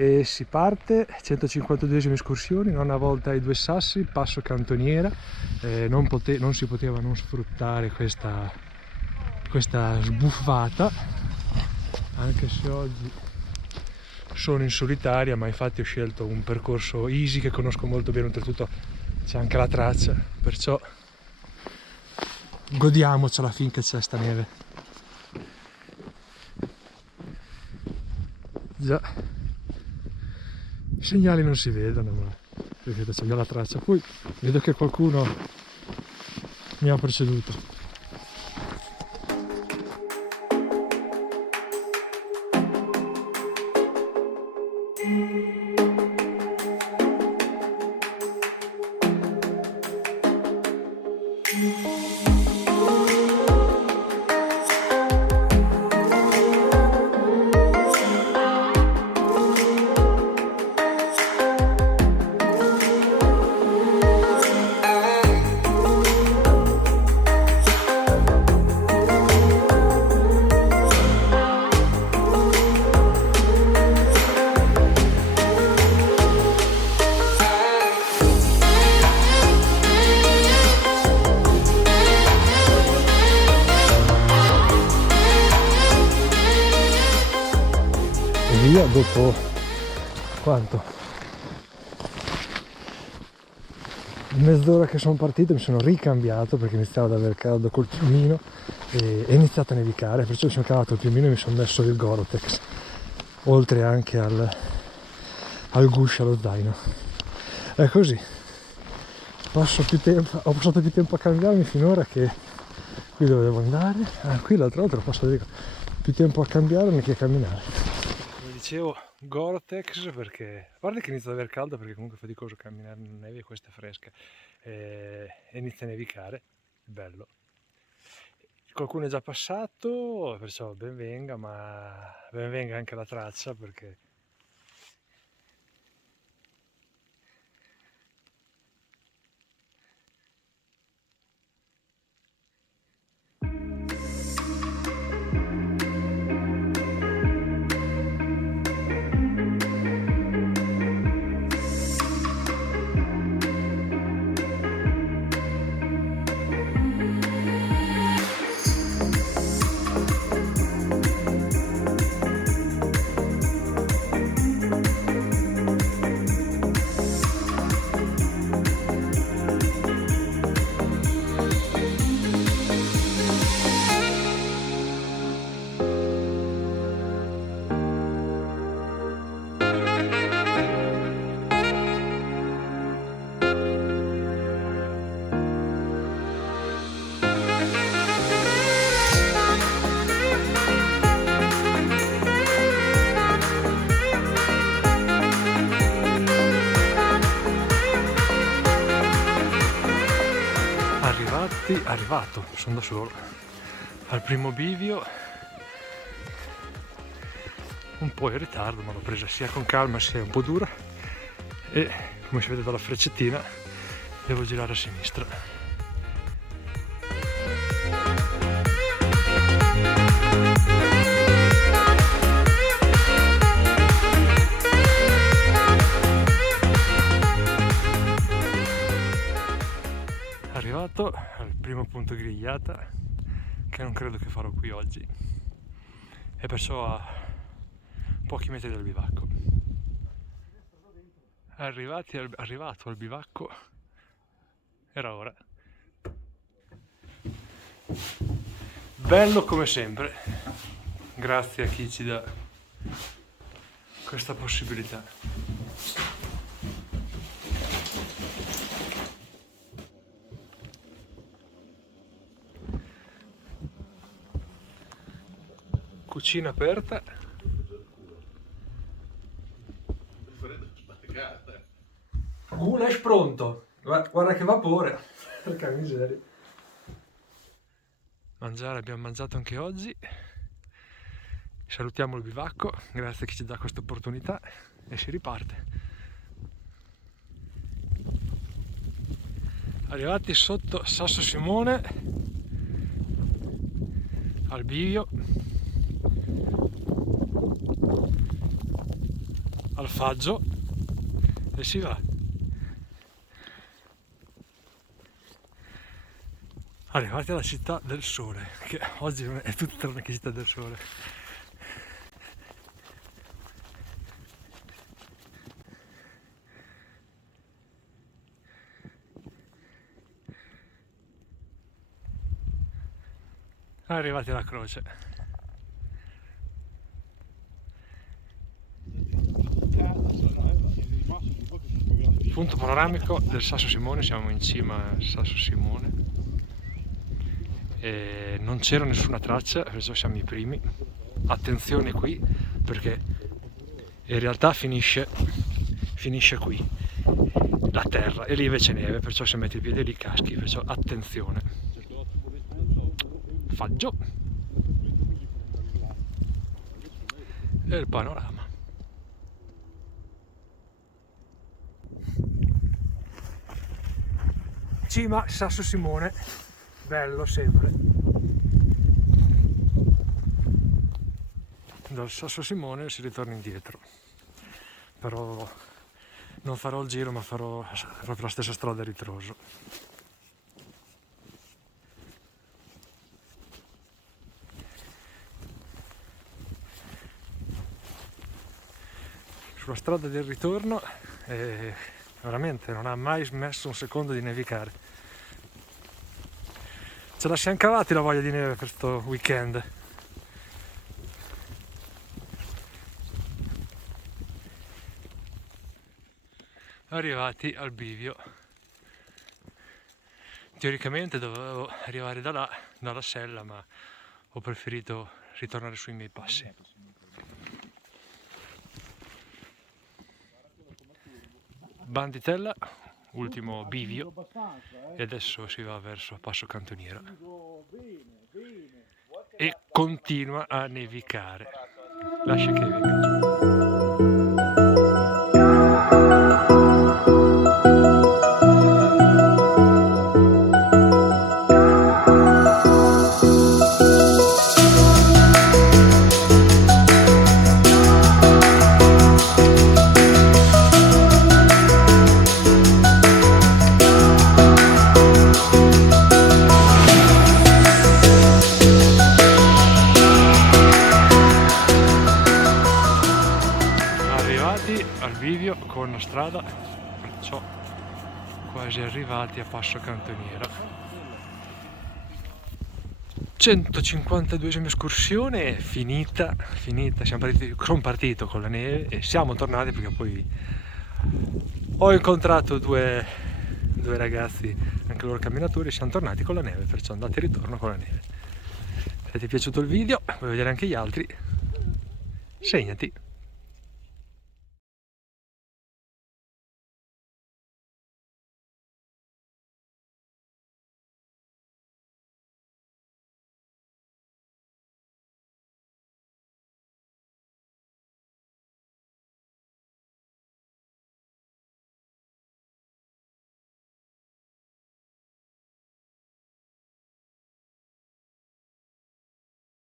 e si parte. 152esima escursione, nona volta ai 2 sassi, passo cantoniera. Non si poteva non sfruttare questa sbuffata, anche se oggi sono in solitaria, ma infatti ho scelto un percorso easy che conosco molto bene, oltretutto c'è anche la traccia, perciò godiamocela finché c'è sta neve. Già, i segnali non si vedono, ma perché c'è già la traccia. Poi vedo che qualcuno mi ha preceduto. Via dopo quanto? Mezz'ora che sono partito mi sono ricambiato perché iniziava ad aver caldo col piumino e è iniziato a nevicare, perciò mi sono cavato il piumino e mi sono messo il Gore-Tex, oltre anche al guscio, allo zaino. È così, ho passato più tempo a cambiarmi finora che qui dove devo andare. Qui l'altra volta ho passato più tempo a cambiarmi che a camminare. Dicevo Gore-Tex perché, a parte che inizia ad aver caldo, perché comunque è faticoso camminare in neve e questa è fresca, e inizia a nevicare, bello. Qualcuno è già passato, perciò ben venga, ma ben venga anche la traccia, perché arrivato, sono da solo al primo bivio, un po' in ritardo, ma l'ho presa sia con calma sia un po' dura, e come si vede dalla freccettina devo girare a sinistra. Arrivato al primo punto grigliata, che non credo che farò qui oggi, e perciò a pochi metri dal bivacco. Arrivato al bivacco, era ora. Bello come sempre, grazie a chi ci dà questa possibilità. Cucina aperta. Goulash pronto. Guarda che vapore. Porca miseria. Mangiare abbiamo mangiato anche oggi. Salutiamo il bivacco, grazie a chi ci dà questa opportunità, e si riparte. Arrivati sotto Sasso Simone, al bivio, al Faggio e si va. Arrivati alla Città del Sole, che oggi è tutta tranne che Città del Sole. Arrivati alla croce. Punto panoramico del Sasso Simone, siamo in cima al Sasso Simone e non c'era nessuna traccia, perciò siamo i primi. Attenzione qui perché in realtà finisce qui la terra e lì invece neve, perciò se metti il piede lì caschi, perciò attenzione. Faggio e il panorama. Cima Sasso Simone, bello sempre. Dal Sasso Simone si ritorna indietro, però non farò il giro ma farò proprio la stessa strada a ritroso. Sulla strada del ritorno veramente non ha mai smesso un secondo di nevicare. Ce la siamo cavati la voglia di neve per questo weekend. Arrivati al bivio. Teoricamente dovevo arrivare da là, dalla sella, ma ho preferito ritornare sui miei passi. Banditella, ultimo bivio, e adesso si va verso Passo Cantoniera e continua a nevicare. Lascia che venga. Al bivio con la strada, perciò quasi arrivati a Passo Cantoniera. 152esima escursione finita, sono partito con la neve e siamo tornati perché poi ho incontrato due ragazzi, anche loro camminatori, siamo tornati con la neve, perciò andate e ritorno con la neve. Se ti è piaciuto il video, vuoi vedere anche gli altri, segnati.